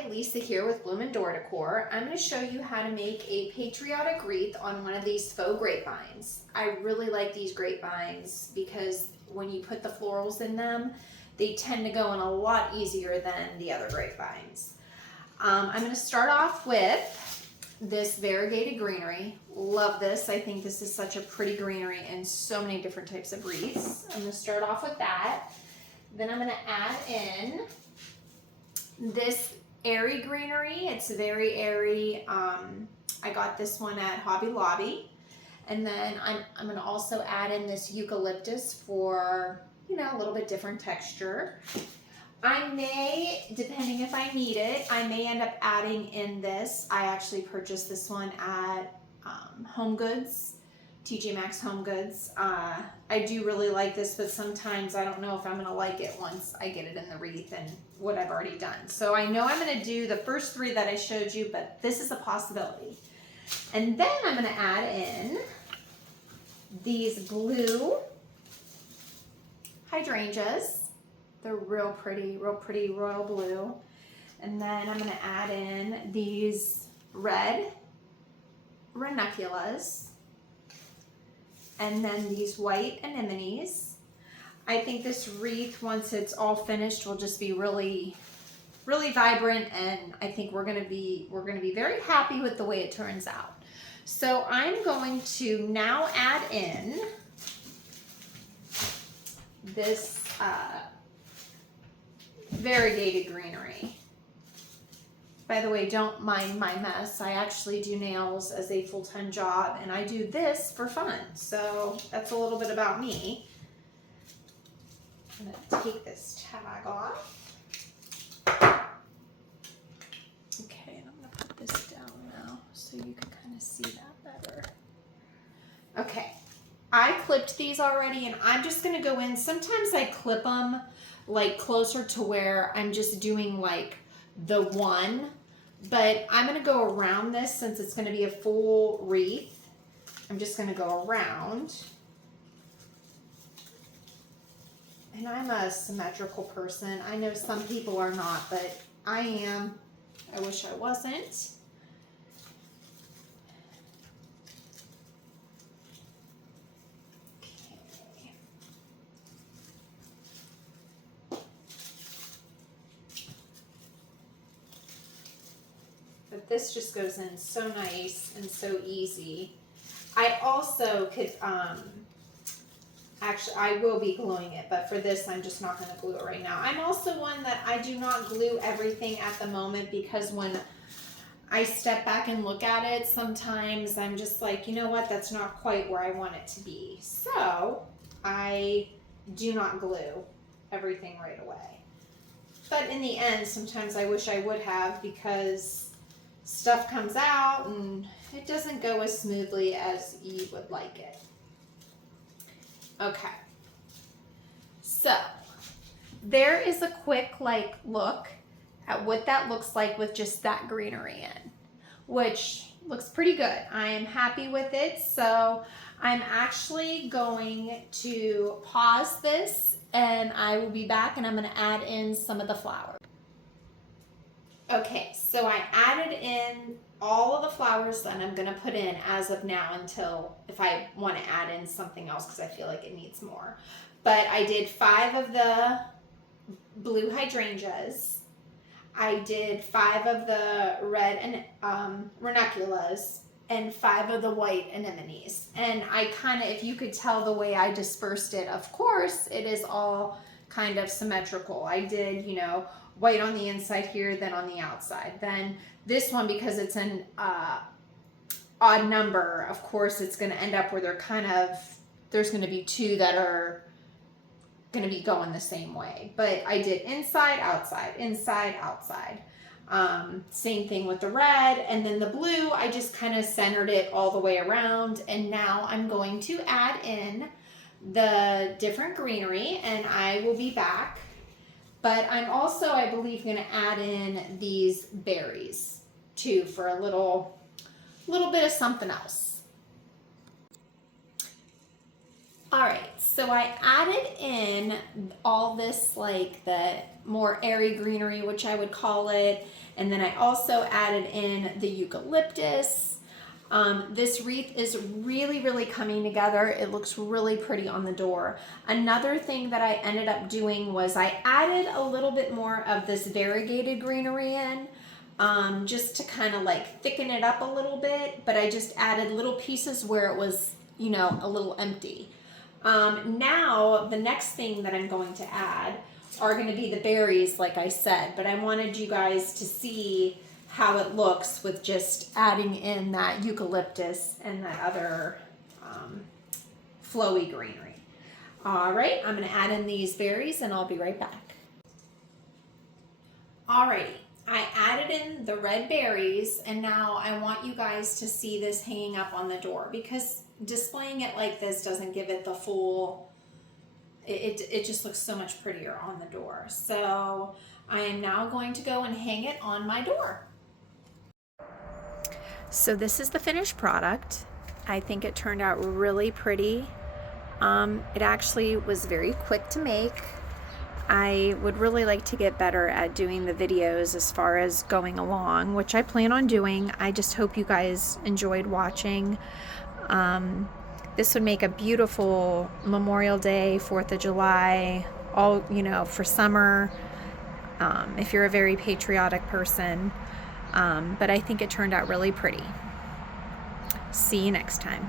Hi, Lisa here with Bloom & Door Decor. I'm going to show you how to make a patriotic wreath on one of these faux grapevines. I really like these grapevines because when you put the florals in them, they tend to go in a lot easier than the other grapevines. I'm going to start off with this variegated greenery. Love this. I think this is such a pretty greenery in so many different types of wreaths. I'm going to start off with that. Then I'm going to add in this airy greenery. It's very airy. I got this one at Hobby Lobby. And then I'm going to also add in this eucalyptus for, you know, a little bit different texture. I may, depending if I need it, I may end up adding in this. I actually purchased this one at Home Goods, TJ Maxx Home Goods. I do really like this, but sometimes I don't know if I'm going to like it once I get it in the wreath and what I've already done. So I know I'm going to do the first three that I showed you, but this is a possibility. And then I'm going to add in these blue hydrangeas. They're real pretty royal blue. And then I'm going to add in these red ranunculus. And then these white anemones. I think this wreath, once it's all finished, will just be really, really vibrant, and I think we're gonna be very happy with the way it turns out. So I'm going to now add in this variegated greenery. By the way, don't mind my mess. I actually do nails as a full-time job, and I do this for fun. So that's a little bit about me. I'm gonna take this tag off. Okay, and I'm gonna put this down now so you can kind of see that better. Okay, I clipped these already, and I'm just gonna go in. Sometimes I clip them like closer to where I'm just doing like the one. But I'm going to go around this since it's going to be a full wreath. I'm just going to go around. And I'm a symmetrical person. I know some people are not, but I am. I wish I wasn't. But this just goes in so nice and so easy. I also could, actually I will be gluing it, but for this I'm just not going to glue it right now. I'm also one that I do not glue everything at the moment because when I step back and look at it, sometimes I'm just like, you know what, that's not quite where I want it to be. So I do not glue everything right away. But in the end, sometimes I wish I would have, because stuff comes out and it doesn't go as smoothly as you would like it. Okay, so there is a quick look at what that looks like with just that greenery in, which looks pretty good. I am happy with it, so I'm actually going to pause this and I will be back, and I'm going to add in some of the flowers. Okay, so I added in all of the flowers that I'm going to put in as of now, until if I want to add in something else because I feel like it needs more. But I did 5 of the blue hydrangeas. I did 5 of the red and ranunculus, and 5 of the white anemones. And I kind of, if you could tell the way I dispersed it, of course, it is all kind of symmetrical. I did, you know, white on the inside here, then on the outside. Then this one, because it's an odd number, of course it's going to end up where they're kind of, there's going to be 2 that are going to be going the same way. But I did inside, outside, inside, outside. Same thing with the red, and then the blue, I just kind of centered it all the way around. And now I'm going to add in the different greenery, and I will be back. But I'm also, I believe, going to add in these berries too for a little bit of something else. All right, so So I added in all this, like the more airy greenery, which I would call it. And then I also added in the eucalyptus. This wreath is really, really coming together. It looks really pretty on the door. Another thing that I ended up doing was I added a little bit more of this variegated greenery in, just to kind of like thicken it up a little bit, but I just added little pieces where it was, you know, a little empty. Now the next thing that I'm going to add are going to be the berries, like I said, but I wanted you guys to see how it looks with just adding in that eucalyptus and that other flowy greenery. All right, I'm going to add in these berries and I'll be right back. Alrighty, I added in the red berries, and now I want you guys to see this hanging up on the door, because displaying it like this doesn't give it the full, it just looks so much prettier on the door. So I am now going to go and hang it on my door. So this is the finished product. I think it turned out really pretty. It actually was very quick to make. I would really like to get better at doing the videos as far as going along, which I plan on doing. I just hope you guys enjoyed watching. This would make a beautiful Memorial Day, 4th of July, all, you know, for summer, if you're a very patriotic person. But I think it turned out really pretty. See you next time.